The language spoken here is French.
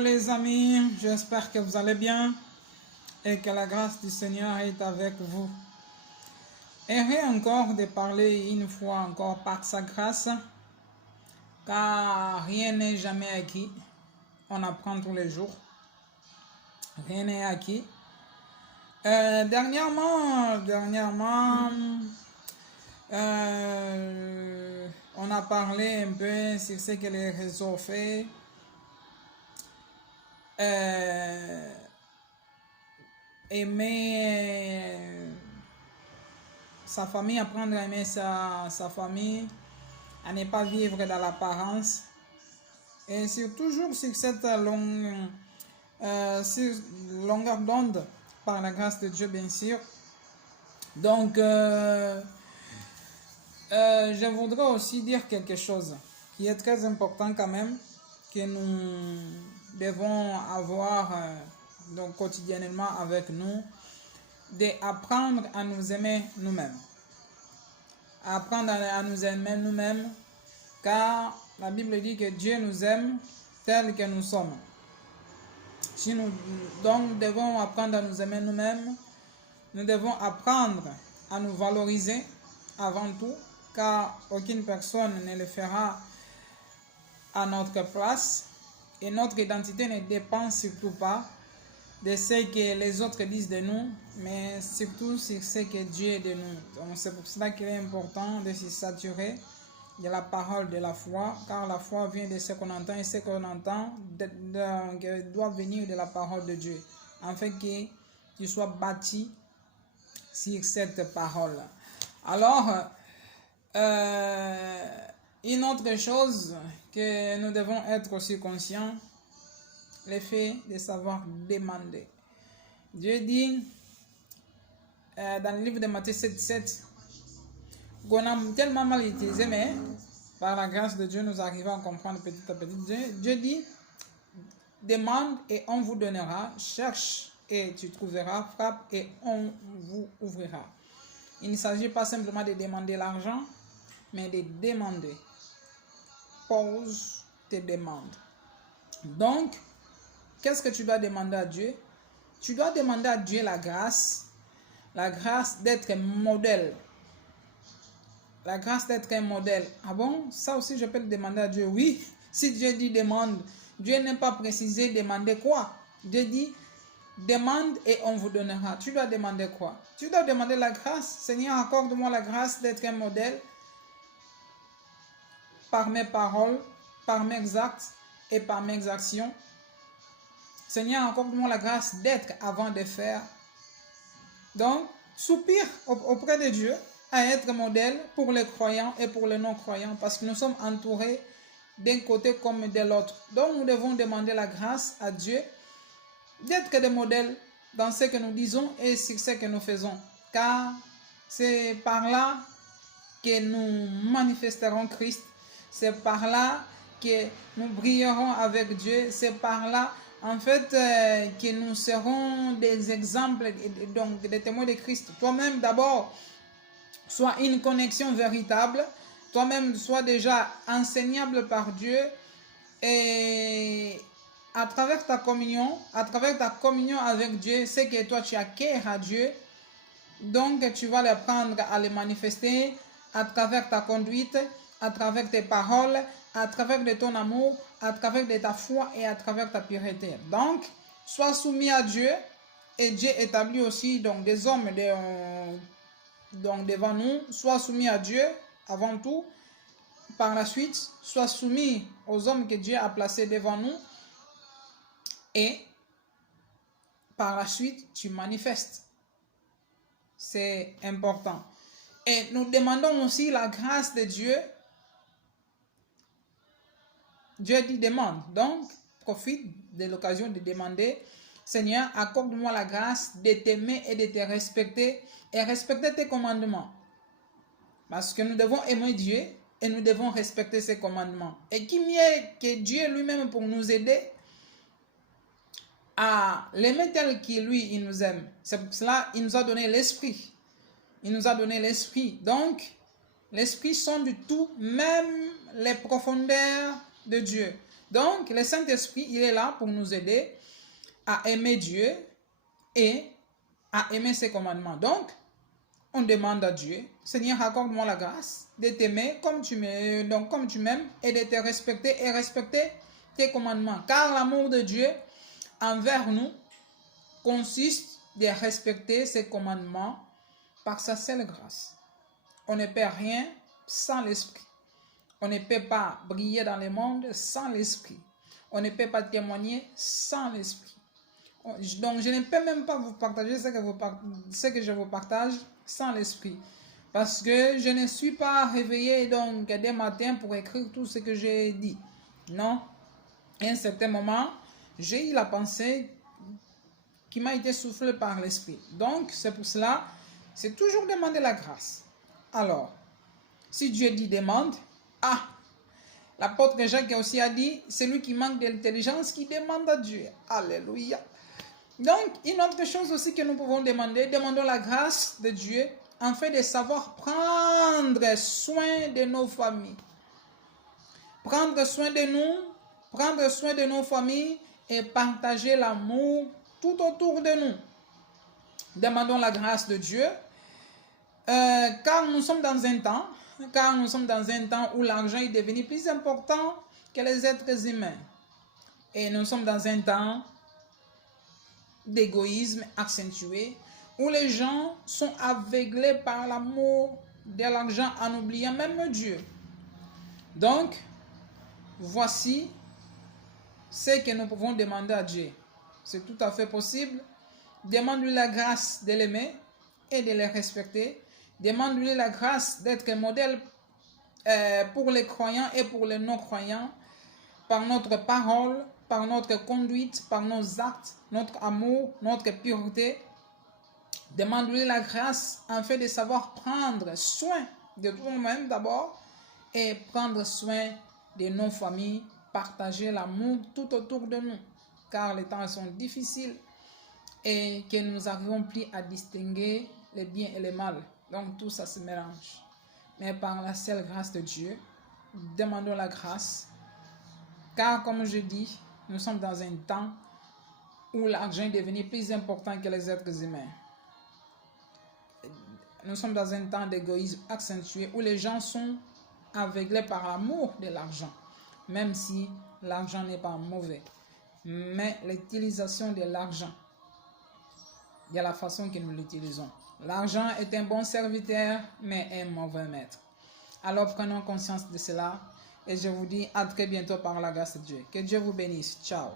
Hello les amis, j'espère que vous allez bien et que la grâce du Seigneur est avec vous. Heureux encore de parler une fois encore par sa grâce, car rien n'est jamais acquis. On apprend tous les jours. Rien n'est acquis. Dernièrement, on a parlé un peu sur ce que les réseaux font. Aimer sa famille, apprendre à aimer sa famille, à ne pas vivre dans l'apparence, et sur toujours sur cette longueur d'onde, par la grâce de Dieu bien sûr. Donc je voudrais aussi dire quelque chose qui est très important quand même, que nous devons avoir donc quotidiennement avec nous, d'apprendre à nous aimer nous-mêmes. Apprendre à nous aimer nous-mêmes, car la Bible dit que Dieu nous aime tel que nous sommes. Si nous donc devons apprendre à nous aimer nous-mêmes, nous devons apprendre à nous valoriser avant tout, car aucune personne ne le fera à notre place, et notre identité ne dépend surtout pas de ce que les autres disent de nous, mais surtout sur ce que Dieu est de nous. Donc c'est pour cela qu'il est important de se saturer de la parole de la foi, car la foi vient de ce qu'on entend, et ce qu'on entend doit venir de la parole de Dieu, afin que tu sois bâti sur cette parole. Alors, une autre chose que nous devons être aussi conscients, le fait de savoir demander. Dieu dit dans le livre de Matthieu 7,7 qu'on a tellement mal utilisé, mais par la grâce de Dieu, nous arrivons à comprendre petit à petit. Dieu dit, demande et on vous donnera, cherche et tu trouveras, frappe et on vous ouvrira. Il ne s'agit pas simplement de demander l'argent, mais de demander. Pose tes demandes. Donc, qu'est-ce que tu dois demander à Dieu? Tu dois demander à Dieu la grâce d'être un modèle. La grâce d'être un modèle. Ah bon? Ça aussi, je peux le demander à Dieu. Oui, si Dieu dit demande, Dieu n'a pas précisé demander quoi. Dieu dit demande et on vous donnera. Tu dois demander quoi? Tu dois demander la grâce. Seigneur, accorde-moi la grâce d'être un modèle par mes paroles, par mes actes et par mes actions. Seigneur, accorde-moi la grâce d'être avant de faire. Donc, soupire auprès de Dieu à être modèle pour les croyants et pour les non-croyants, parce que nous sommes entourés d'un côté comme de l'autre. Donc, nous devons demander la grâce à Dieu d'être des modèles dans ce que nous disons et sur ce que nous faisons, car c'est par là que nous manifesterons Christ, c'est par là que nous brillerons avec Dieu, c'est par là en fait que nous serons des exemples, donc des témoins de Christ. Toi-même d'abord, sois une connexion véritable, toi-même sois déjà enseignable par Dieu, et à travers ta communion avec Dieu, c'est que toi tu acquiers à Dieu, donc tu vas le prendre à le manifester à travers ta conduite, à travers tes paroles, à travers de ton amour, à travers de ta foi et à travers ta pureté. Donc, sois soumis à Dieu, et Dieu établit aussi donc des hommes donc devant nous. Sois soumis à Dieu avant tout. Par la suite, sois soumis aux hommes que Dieu a placés devant nous, et par la suite, tu manifestes. C'est important. Et nous demandons aussi la grâce de Dieu. Dieu dit demande. Donc, profite de l'occasion de demander. Seigneur, accorde-moi la grâce de t'aimer et de te respecter et respecter tes commandements. Parce que nous devons aimer Dieu et nous devons respecter ses commandements. Et qui mieux que Dieu lui-même pour nous aider à l'aimer tel qu'il lui, il nous aime. C'est pour cela qu'il nous a donné l'esprit. Il nous a donné l'esprit. Donc, l'esprit sonde tout, même les profondeurs de Dieu. Donc, le Saint-Esprit, il est là pour nous aider à aimer Dieu et à aimer ses commandements. Donc, on demande à Dieu, Seigneur, accorde-moi la grâce de t'aimer comme tu m'aimes, donc comme tu m'aimes, et de te respecter et respecter tes commandements. Car l'amour de Dieu envers nous consiste de respecter ses commandements par sa seule grâce. On ne peut rien sans l'Esprit. On ne peut pas briller dans le monde sans l'Esprit. On ne peut pas témoigner sans l'Esprit. Donc, je ne peux même pas vous partager ce que je vous partage sans l'Esprit. Parce que je ne suis pas réveillé donc dès matin pour écrire tout ce que j'ai dit. Non. À un certain moment, j'ai eu la pensée qui m'a été soufflée par l'Esprit. Donc, c'est pour cela, c'est toujours demander la grâce. Alors, si Dieu dit demande, l'apôtre Jacques aussi a dit, celui qui manque d'intelligence qui demande à Dieu. Alléluia. Donc, une autre chose aussi que nous pouvons demander, demandons la grâce de Dieu afin de savoir prendre soin de nos familles. Prendre soin de nous, prendre soin de nos familles et partager l'amour tout autour de nous. Demandons la grâce de Dieu, car nous sommes dans un temps où l'argent est devenu plus important que les êtres humains. Et nous sommes dans un temps d'égoïsme accentué, où les gens sont aveuglés par l'amour de l'argent en oubliant même Dieu. Donc, voici ce que nous pouvons demander à Dieu. C'est tout à fait possible. Demande-lui la grâce de l'aimer et de le respecter. Demande-lui la grâce d'être un modèle pour les croyants et pour les non-croyants, par notre parole, par notre conduite, par nos actes, notre amour, notre pureté. Demande-lui la grâce afin de savoir prendre soin de nous-mêmes d'abord et prendre soin de nos familles, partager l'amour tout autour de nous, car les temps sont difficiles et que nous n'arrivons plus à distinguer les biens et les mal. Donc tout ça se mélange. Mais par la seule grâce de Dieu, demandons la grâce, car comme je dis, nous sommes dans un temps où l'argent est devenu plus important que les êtres humains. Nous sommes dans un temps d'égoïsme accentué où les gens sont aveuglés par l'amour de l'argent, même si l'argent n'est pas mauvais. Mais l'utilisation de l'argent, de la façon que nous l'utilisons. L'argent est un bon serviteur, mais un mauvais maître. Alors prenons conscience de cela et je vous dis à très bientôt par la grâce de Dieu. Que Dieu vous bénisse. Ciao.